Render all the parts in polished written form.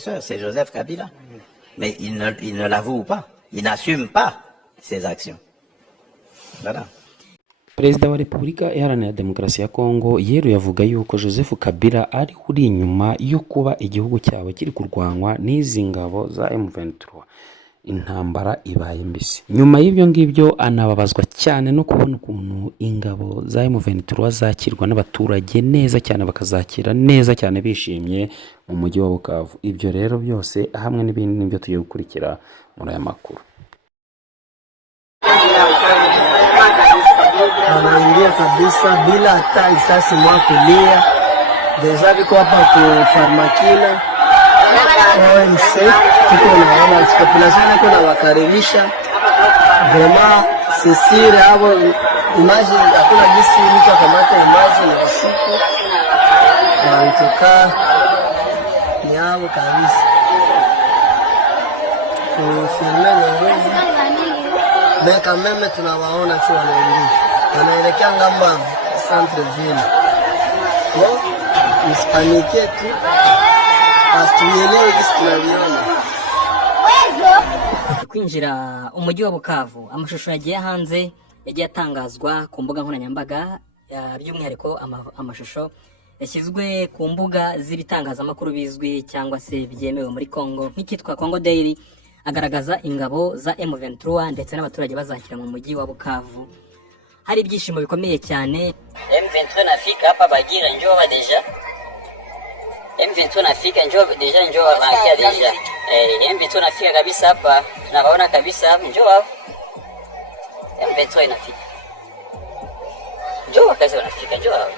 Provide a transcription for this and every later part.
successeur, c'est Joseph Kabila. Mais il ne l'avoue pas, il n'assume pas ses actions. Voilà. Perezida wa Repubulika Iharanira Demokarasi ya Kongo yeruye avuga yuko Joseph Kabila ari uri inyuma yo kuba igihugu cyawe kiri kurwanwa n'izi ngabo za M23. Intambara ibaye mbisi. Nyuma y'ibyo ngibyo anababazwa cyane no kubona ukuntu ingabo za M23 zakirwa n'abaturage neza cyane, bakazakira neza cyane bishimye mu mujyi wa Bukavu. Ibyo rero byose hamwe n'ibindi nibyo tugiye gukurikira muri aya makuru. Wanaingia kabisa bila hata isasi mwa kulia. Deja viko hapa ku Farmakina ONC, tuko naona population iko na wakaribisha vraiment sisire hapo. Imagine hakuna jinsi mtu akamata imagine ni usiku na mtuka ni hapo kabisa kufilme nyingi beka meme tunawaona tu wanaingia wanaelekea ngamba centre ville. Msipanike tu, tuelewe jinsi tunaviona. Kwinjira umujyi wa Bukavu, amashusho yagiye hanze yagiye atangazwa ku mbuga nkoranyambaga, by'umwihariko amashusho yashyizwe ku mbuga z'ibitangazamakuru bizwi cyangwa se byemewe muri Kongo nk'ikitwa Congo Daily, agaragaza ingabo za M23 ndetse n'abaturage bazakira mu mujyi wa Bukavu. Hari ibyishimo bikomeye cyane. M23 nafika hapa Bagira njoo deja. M23 nafika njoo deja, njoo wanakia deja. M23 nafika kabisa hapa, tunawaona kabisa njoo hao. M23 inafika. Njoo kazi wanafika, njoo hao.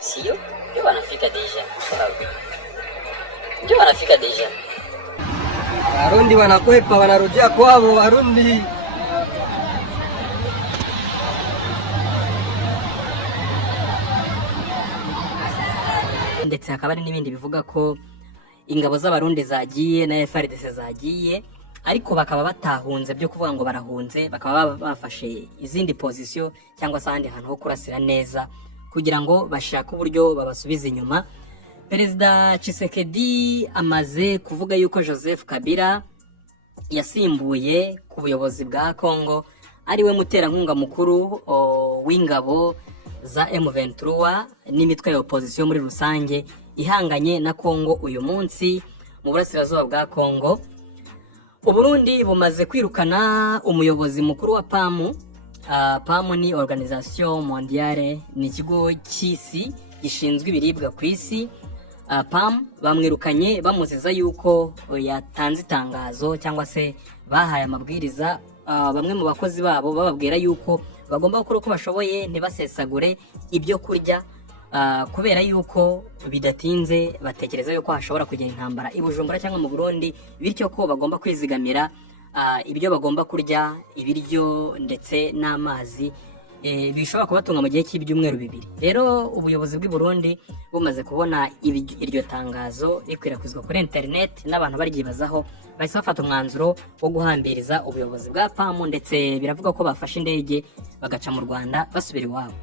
Sio? Njoo wanafika deja. Njoo wanafika deja. Warundi wanakwepa, wanarudia kwao Warundi. Ndetse hakaba hari n'ibindi bivuga ko ingabo z'abarundi zagiye na FARDC zagiye, ariko bakaba batahunze byo kuvuga ngo barahunze, bakaba bafashe izindi position cyangwa se ahandi hantu ho kurasira neza kugira ngo bashake uburyo babasubiza inyuma. Perezida Tshisekedi amaze kuvuga yuko Joseph Kabila yasimbuye ku buyobozi bwa Kongo ariwe muterankunga mukuru w'ingabo za M23 n'imitwe ya opposition muri rusange ihanganye na Kongo uyu munsi mu burasirazuba bwa Kongo. Uburundi bumaze kwirukana umuyobozi mukuru wa PAM. PAM ni Organisation Mondiale, ni ikigo cy'isi gishinzwe ibiribwa ku isi. PAM bamwirukanye bamuziza yuko yatanze itangazo cyangwa se bahaye amabwiriza bamwe mu bakozi babo bababwira yuko bagomba gukora uko bashoboye ntibasesagure ibyo kurya, kubera yuko bidatinze batekereza yuko hashobora kugera intambara i Bujumbura cyangwa mu Burundi, bityo ko bagomba kwizigamira ibyo bagomba kurya, ibiryo ndetse n'amazi bishobora kubatunga mu gihe cy'ibyumweru bibiri. Rero ubuyobozi bw'i Burundi bumaze kubona iryo tangazo rikwirakwizwa kuri internet n'abantu baryibazaho, bahise bafata umwanzuro wo guhambiriza ubuyobozi bwa PAM, ndetse biravuga ko bafashe indege bagaca mu Rwanda basubira iwabo.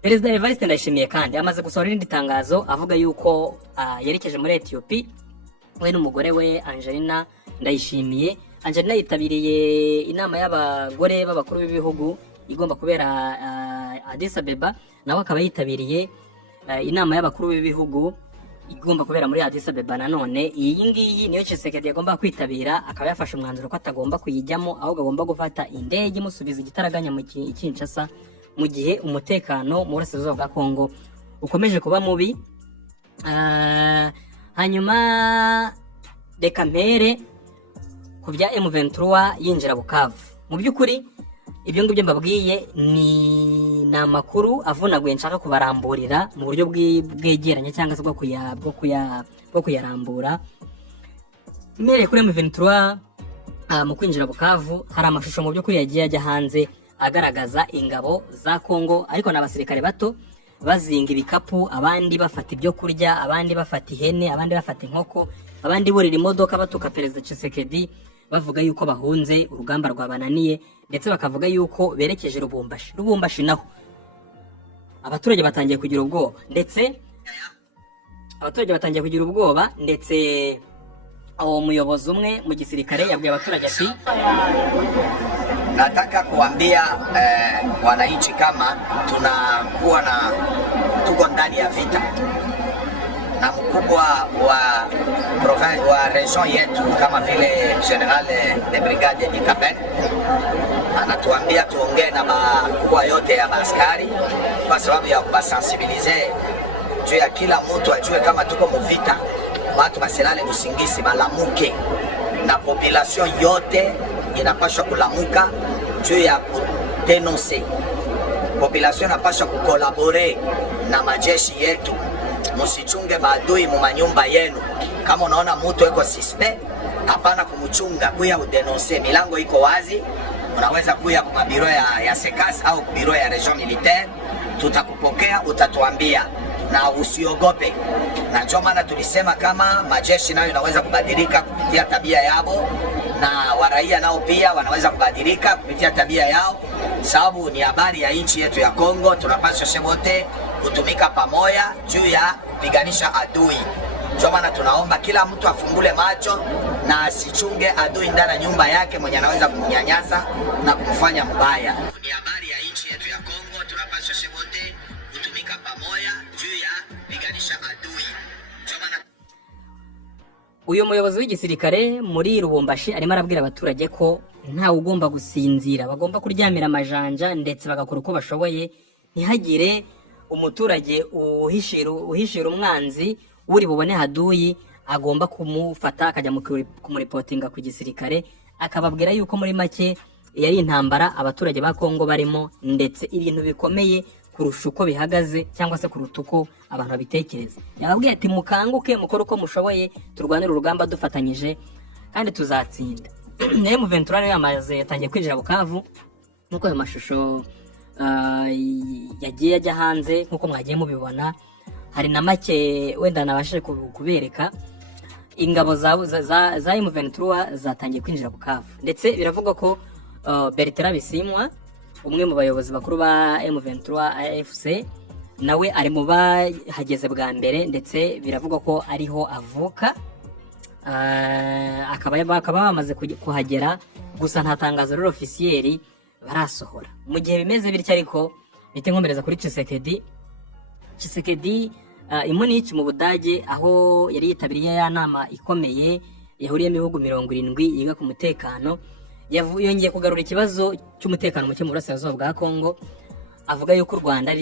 Perezida Evariste Ndayishimiye kandi amaze gusohora irindi tangazo avuga yuko yerekeje muri Ethiopia we n'umugore we Angelina Ndayishimiye. Angelina yitabiriye inama y'abagore b'abakuru b'ibihugu igomba kubera Addis Abeba, nawe akaba yitabiriye inama y'abakuru b'ibihugu igomba kubera muri Addis Abeba. Nanone iyi ngiyi niyo Tshisekedi yagomba kwitabira, akaba yafashe umwanzuro ko atagomba kuyijyamo, ahubwo agomba gufata indege imusubiza igitaraganya mu Kinshasa mu gihe umutekano mu burasirazuba bwa Kongo ukomeje kuba mubi. Hanyuma reka mpere ku bya M23 yinjira Bukavu. Mu by'ukuri ibyo ngibyo mbabwiye ni amakuru avunaguye nshaka kubaramburira mu buryo bwegeranye cyangwa se bwo kuyarambura. Mbere kuri M23 mu kwinjira Bukavu hari amashusho mu by'ukuri yagiye ajya hanze agaragaza ingabo za Kongo ariko n'abasirikare bato bazinga ibikapu, abandi bafata ibyo kurya, abandi bafata ihene, abandi bafata inkoko, abandi burira imodoka batuka Perezida Tshisekedi bavuga yuko bahunze urugamba rwabananiye, ndetse bakavuga yuko berekeje Lubumbashi naho abaturage batangiye kugira ubwoba ndetse uwo muyobozi umwe mu gisirikare yabwiye abaturage ati, nataka kuambia wananchi kama tuko ndani ya vita, na mkubwa wa region yetu kama vile General de Brigade de Kapen anatuambia tuongee na makubwa yote ya askari kwa sababu ya kubasensibilize juu ya kila mtu ajue kama tuko muvita, watu basilale usingisi, balamuke, na population yote inapaswa kulamuka juu ya kudenonse. Population inapaswa kukolabore na majeshi yetu. Musichunge maadui mu manyumba yenu. Kama unaona mtu eko suspect, hapana kumuchunga, kuya udenonse. Milango iko wazi, unaweza kuya kwa biro ya Sekas au biro ya region militaire, tutakupokea, utatuambia na usiogope. Na ndio maana tulisema kama majeshi nayo inaweza kubadilika kupitia tabia yao, na waraia nao pia wanaweza kubadilika kupitia tabia yao, sababu ni habari ya nchi yetu ya Kongo. Tunapaswa sisi wote kutumika pamoja juu ya kupiganisha adui. Ndio maana tunaomba kila mtu afungule macho na asichunge adui ndani ya nyumba yake mwenye anaweza kumnyanyasa na kumfanya mbaya. Ni habari ya nchi yetu ya Kongo, tunapaswa sisi wote kutumika pamoja juu ya kupiganisha adui. Ndio maana uyu muyobozi w'igisirikare muri Lubumbashi arimo arabwira abaturage ko nta ugomba gusinzira, bagomba kuryamira amajanja ndetse bagakora uko bashoboye, ntihagire umuturage uhishira umwanzi uri bubone haduyi, agomba kumufata akajya kumuripotinga ku gisirikare, akababwira yuko muri make yari intambara abaturage ba Kongo barimo, ndetse ibintu bikomeye kurusha uko bihagaze cyangwa se kuruta uko abantu babitekereza. Yababwiye ati mukanguke, mukore uko mushoboye, turwanire urugamba dufatanyije kandi tuzatsinda. M23 yamaze yatangiye kwinjira Bukavu, nkuko ayo mashusho yagiye ajya hanze, nkuko mwagiye mubibona. Hari na make wenda nabashije kubereka, ingabo za M23 zatangiye kwinjira Bukavu, ndetse biravugwa ko Bertrand Bisimwa, umwe mu bayobozi bakuru ba M23 AFC, nawe ari mu bahageze bwa mbere, ndetse biravugwa ko ariho avuka, akaba bamaze kuhagera, gusa nta tangazo rero officiel barasohora. Mu gihe bimeze bityo ariko bite nkomereza kuri Tshisekedi Munich mu Budage, aho yari yitabiriye ya nama ikomeye yahuriyemo ibihugu 70 yiga ku mutekano, yongeye kugarura ikibazo cy'umutekano muke mu burasirazuba bwa Kongo, avuga yuko u Rwanda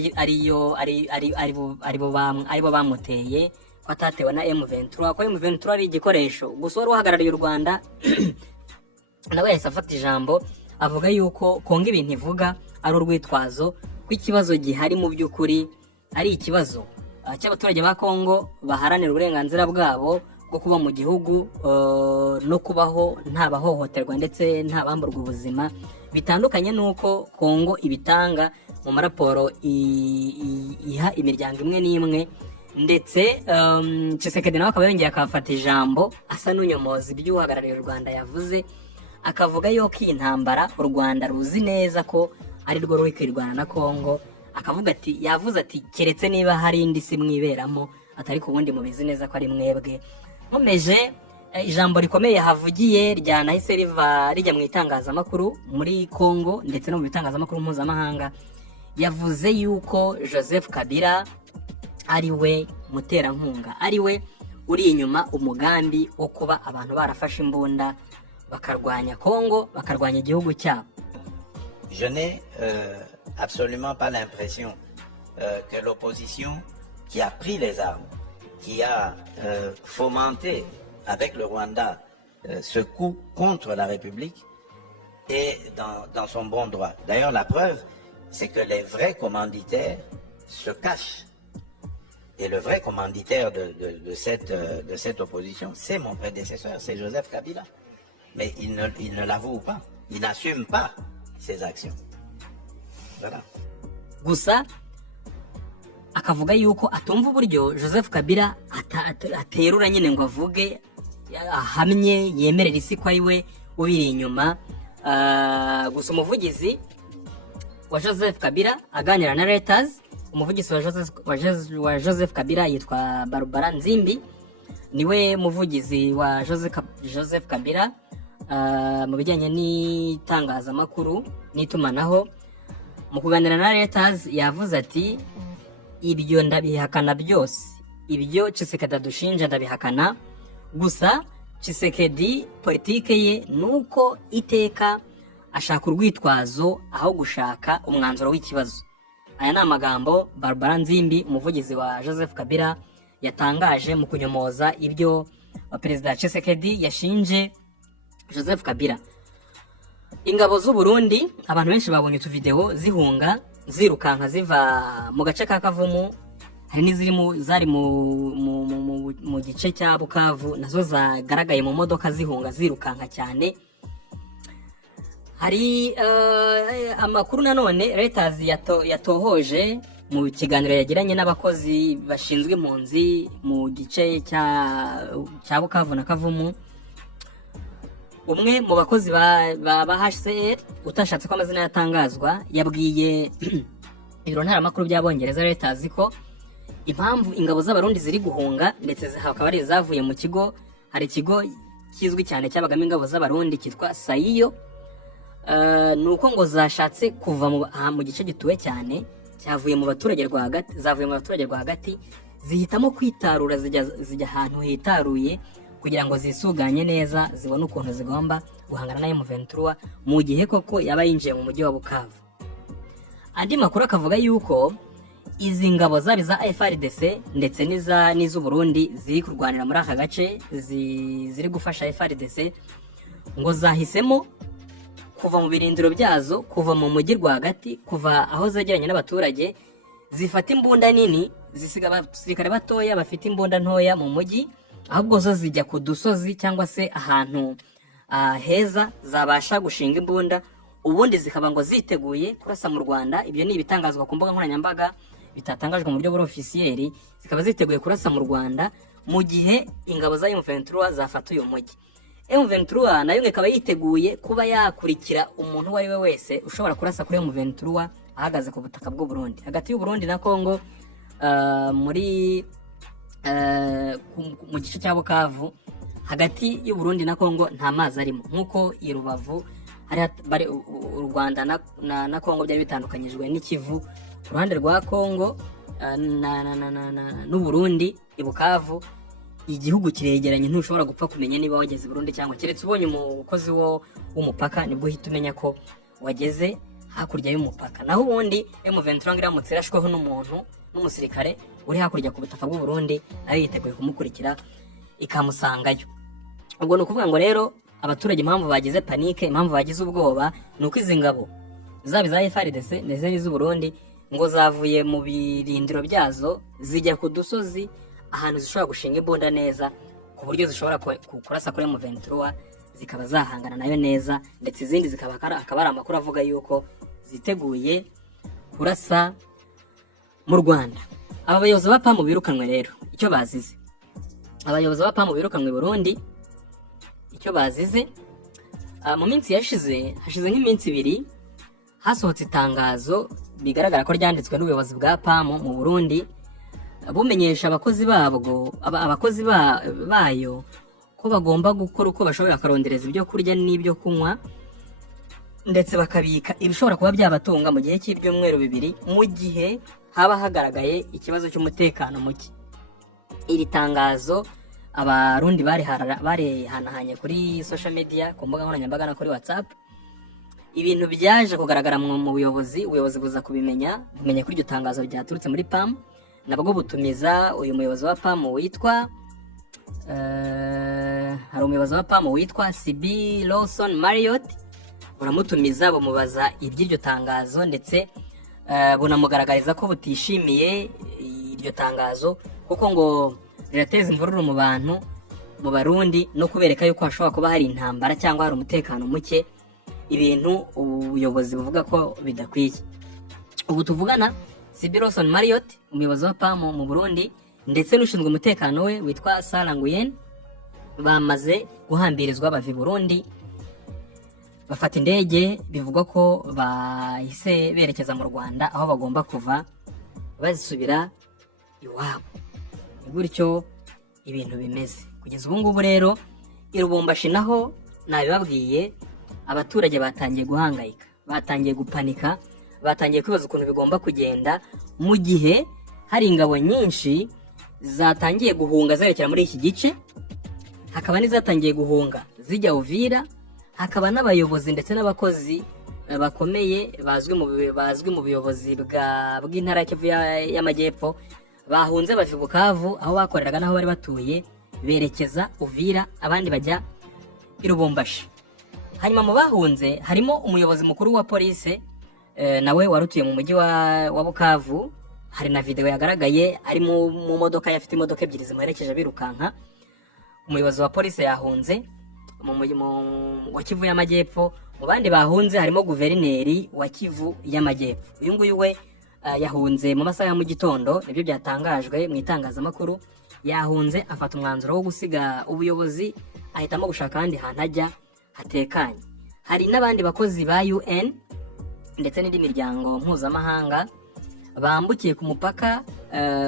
aribo bamuteye, ko atatewe na M23, ko M23 ari igikoresho gusa wari uhagarariye u Rwanda. Nawe yahise afata ijambo avuga yuko Kongo ibintu ivuga ari urwitwazo, ko ikibazo gihari mu by'ukuri ari ikibazo cy'abaturage ba Kongo baharanira uburenganzira bwabo bwo kuba mu gihugu no kubaho nta bahohoterwa ndetse nta bamburwa ubuzima, bitandukanye nuko Kongo ibitanga mu maraporo iha imiryango imwe n'imwe. Ndetse Tshisekedi nawe akaba yongeye akafata ijambo asa n'unyomozi by'uhagarariye u Rwanda, yavuze akavuga yuko iyi ntambara u Rwanda ruzi neza ko ari rwo ruri kwirwana na Kongo, akavuga ati, yavuze ati keretse niba hari indi si mwiberamo, atari ku bundi mubizi neza ko ari mwebwe. Nkomeje ijambo rikomeye havugiye ryanahise rijya mu itangazamakuru muri Kongo ndetse no mu bitangazamakuru mpuzamahanga, yavuze yuko Joseph Kabila ari we muterankunga, ari we uri inyuma umugambi wo kuba abantu barafashe imbunda bakarwanya Kongo, bakarwanya igihugu cyabo. Je n'ai absolument pas l'impression que l'opposition qui a pris les armes, qui a fomenté avec le Rwanda ce coup contre la République est dans son bon droit. D'ailleurs, la preuve, c'est que les vrais commanditaires se cachent. Et le vrai commanditaire de cette opposition, c'est mon prédécesseur, c'est Joseph Kabila. Mais il ne l'avoue pas, il n'assume pas ses actions. Voilà. Gusa akavuga yuko atumva uburyo Joseph Kabila aterura nyine ngo avuge ahamye yemerera isi ko ari we ubiri inyuma. Gusa umuvugizi wa Joseph Kabila aganira na Reuters, umuvugizi wa Joseph Kabila yitwa Barbara Nzimbi, niwe muvugizi wa Joseph Kabila mu bijyanye n'itangazamakuru n'itumanaho. Mu kuganira na Reuters yavuze ati ibyo ndabihakana byose, ibyo Tshisekedi adushinja ndabihakana, gusa Tshisekedi politike ye nuko iteka ashaka urwitwazo aho gushaka umwanzuro w'ikibazo. Aya ni amagambo Barbara Nzimbi, umuvugizi wa Joseph Kabila, yatangaje mu kunyomoza ibyo Perezida Tshisekedi yashinje Joseph Kabila. Ingabo z'u Burundi, abantu benshi babonye utuvideo zihunga zirukanka ziva mu gace ka Kavumu, hari zari mu gice cya Bukavu, nazo zagaragaye mu modoka zihunga zirukanka cyane. Hari amakuru nanone Reuters yatohoje mu kiganiro yagiranye n'abakozi bashinzwe impunzi mu gice cya Bukavu na Kavumu. Umwe mu bakozi ba HCR utashatse ko amazina yatangazwa yabwiye ibiro ntaramakuru by'Abongereza Reuters ko impamvu ingabo z'abarundi ziri guhunga ndetse hakaba ari zavuye mu kigo, hari ikigo kizwi cyane cyabagamo ingabo z'abarundi kitwa Sayiyo, nuko ngo zashatse kuva mu gice gituwe cyane zavuye mu baturage rwagati, zihitamo kwitarura zijya ahantu hitaruye kugira ngo zisuganye neza zibone ukuntu zigomba guhangana na M23 mu gihe koko yaba yinjiye mu mujyi wa Bukavu. Andi makuru akavuga yuko izi ngabo za FARDC ndetse n'iz'u Burundi ziri kurwanira muri aka gace ziri gufasha FARDC ngo zahisemo kuva mu birindiro byazo, kuva mu mujyi rwagati, kuva aho zegeranye n'abaturage, zifata imbunda nini zisiga abasirikare batoya bafite imbunda ntoya mu mujyi, ahubwo zo zijya ku dusozi cyangwa se ahantu heza zabasha gushinga imbunda, ubundi zikaba ngo ziteguye kurasa mu Rwanda. Ibyo ni ibitangazwa ku mbuga nkoranyambaga bitatangajwe mu buryo bwa officiel, zikaba ziteguye kurasa mu Rwanda mu gihe ingabo za M23 zafata uyu mujyi. M23 nayo ikaba yiteguye kuba yakurikira umuntu wari we wese ushobora kurasa kuri M23 ahagaze ku butaka bw'u Burundi. Hagati y'u Burundi na Kongo muri mu gice cya Bukavu, hagati y'u Burundi na Kongo nta mazi arimo, nkuko i Rubavu hari u Rwanda na Kongo byari bitandukanyijwe n'ikivu. Ku ruhande rwa Kongo n'u Burundi, i Bukavu igihugu kiregeranye, ntushobora gupfa kumenya niba wageze Burundi cyangwa keretse ubonye umukozi w'umupaka nibwo uhita umenya ko wageze hakurya y'umupaka. Naho ubundi M23 iramutse irashweho n'umuntu n'umusirikare uri hakurya ku butaka bw'u Burundi, nayo yiteguye kumukurikira ikamusangayo. Ubwo ni ukuvuga ngo rero abaturage impamvu bagize panike, impamvu bagize ubwoba, nuko izi ngabo zaba za FARDC ndetse n'iz'u Burundi ngo zavuye mu birindiro byazo zijya ku dusozi ahantu zishobora gushinga imbunda neza ku buryo zishobora kurasa kuri M23 zikaba zahangana nayo neza, ndetse izindi akaba ari amakuru avuga yuko ziteguye kurasa mu Rwanda. Aba bayobozi ba PAM birukanwe rero icyo bazize, abayobozi ba PAM birukanwe Burundi icyo bazize, mu minsi hashize nk'iminsi 2 hasohotse itangazo bigaragara ko ryanditswe n'ubuyobozi bwa PAM mu Burundi bumenyesha abakozi bayo ko bagomba gukora uko bashobora karondereza ibyo kurya n'ibyo kunywa, ndetse bakabika ibishobora kuba byabatunga mu gihe cy'ibyumweru 2 mu gihe haba hagaragaye ikibazo cy'umutekano muke. Iri tangazo abarundi barihanahanye kuri social media, ku mbuga nkoranyambaga na kuri WhatsApp. Ibintu byaje kugaragara mu ubuyobozi buza kumenya kuri iryo tangazo ryaturutse muri PAM, nabwo butumiza uyu muyobozi wa PAM witwa hari umuyobozi wa PAM witwa CB Lawson Marriott, buramutumiza bamubaza iby'iryo tangazo, ndetse bunamugaragariza ko butishimiye iryo tangazo kuko ngo rirateza imvururu mu bantu, mu Barundi, no kubereka yuko hashobora kuba hari intambara cyangwa hari umutekano muke, ibintu ubuyobozi buvuga ko bidakwiye. Ubu tuvugana CB Lawson Marriott, umuyobozi wa PAM mu Burundi, ndetse n'ushinzwe umutekano we witwa Sara Nguyen bamaze guhambirizwa bava i Burundi bafata indege, bivugwa ko bahise berekeza mu Rwanda aho bagomba kuva bazisubira iwabo. Ni gutyo ibintu bimeze kugeza ubu ngubu. Rero i Lubumbashi naho nabibabwiye, abaturage batangiye guhangayika, batangiye gupanika, batangiye kwibaza ukuntu bigomba kugenda, mu gihe hari ingabo nyinshi zatangiye guhunga zerekera muri iki gice, hakaba n'izatangiye guhunga zijya Uvira, hakaba n'abayobozi ndetse n'abakozi bakomeye bazwi mu buyobozi bw'intara ya Kivu y'Amajyepfo bahunze bava i Bukavu aho bakoreraga n'aho bari batuye, berekeza Uvira, abandi bajya i Lubumbashi. Hanyuma mu bahunze harimo umuyobozi mukuru wa polisi nawe warutuye mu mujyi wa Bukavu. Hari na video yagaragaye ari mu modoka, yafite imodoka ebyiri zimuherekeje birukanka. Umuyobozi wa polisi yahunze wa Kivu y'Amajyepfo. Mu bandi bahunze harimo guverineri wa Kivu y'Amajyepfo. Uyu nguyu we yahunze mu masaha ya mu gitondo, nibyo byatangajwe mu itangazamakuru. Yahunze afata umwanzuro wo gusiga ubuyobozi, ahitamo gushaka ahandi hantu ajya hatekanye. Hari n'abandi bakozi ba UN ndetse n'indi miryango mpuzamahanga bambukiye ku mupaka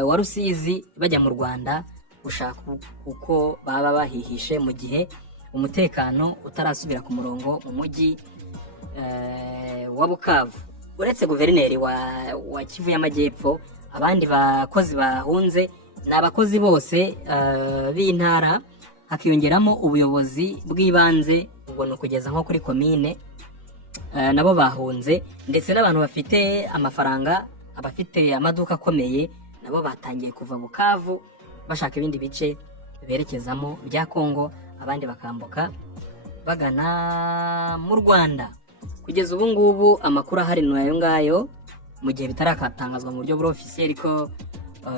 wa Rusizi bajya mu Rwanda gushaka uko baba bahihishe mu gihe umutekano utarasubira ku murongo mu mujyi wa Bukavu. Uretse guverineri wa Kivu y'Amajyepfo, abandi bakozi bahunze ni abakozi bose b'intara, hakiyongeramo ubuyobozi bw'ibanze, ubwo ni ukugeza nko kuri komine, nabo bahunze, ndetse n'abantu bafite amafaranga, abafite amaduka akomeye nabo batangiye kuva Bukavu bashaka ibindi bice berekezamo bya Kongo, abandi bakambuka bagana mu Rwanda. Kugeza ubu ngubu amakuru ahari ni ayo ngayo, mu gihe bitarakatangazwa mu buryo bw'officiel ko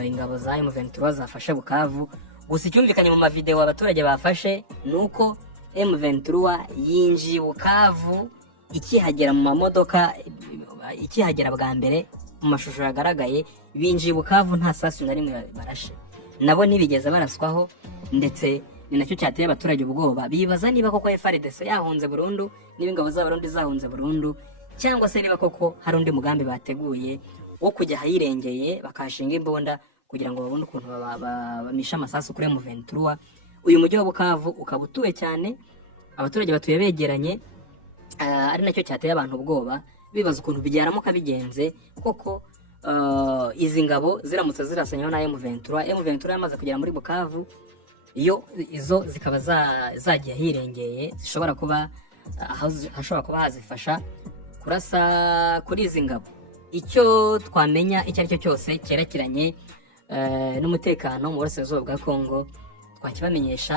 ingabo za M23 zafashe Bukavu. Gusa icyumvikanye mu mavideo abaturage bafashe nuko M23 yinjiye Bukavu ikihagera mu mamodoka, ikihagera bwa mbere mu mashusho yagaragaye, binjiye Bukavu nta sasu na rimwe barashe, nabo ntibigeze baraswaho, ndetse ni nacyo cyateye abaturage ubwoba. Bibaza niba koko FARDC yahunze burundu, niba ingabo z'Abarundi zahunze burundu, cyangwa se niba koko hari undi mugambi bateguye wo kujya ahirengeye bakashinga imbunda kugira ngo babone ukuntu bamisha amasasu kuri M23. Uyu mujyi wa Bukavu ukaba utuwe cyane, abaturage batuye begeranye, ari nacyo cyateye abantu ubwoba, bibaza ukuntu byaramuka bigenze koko izi ngabo ziramutse zirasanyaho na M23 yamaze kugera muri Bukavu, izo zikaba zagiye hirengeye, zishobora kuba hazifasha kurasa kuri izi ngabo. Icyo twamenya icyo ari cyo cyose cyerekeranye n'umutekano mu burasirazuba bwa Kongo twakibamenyesha.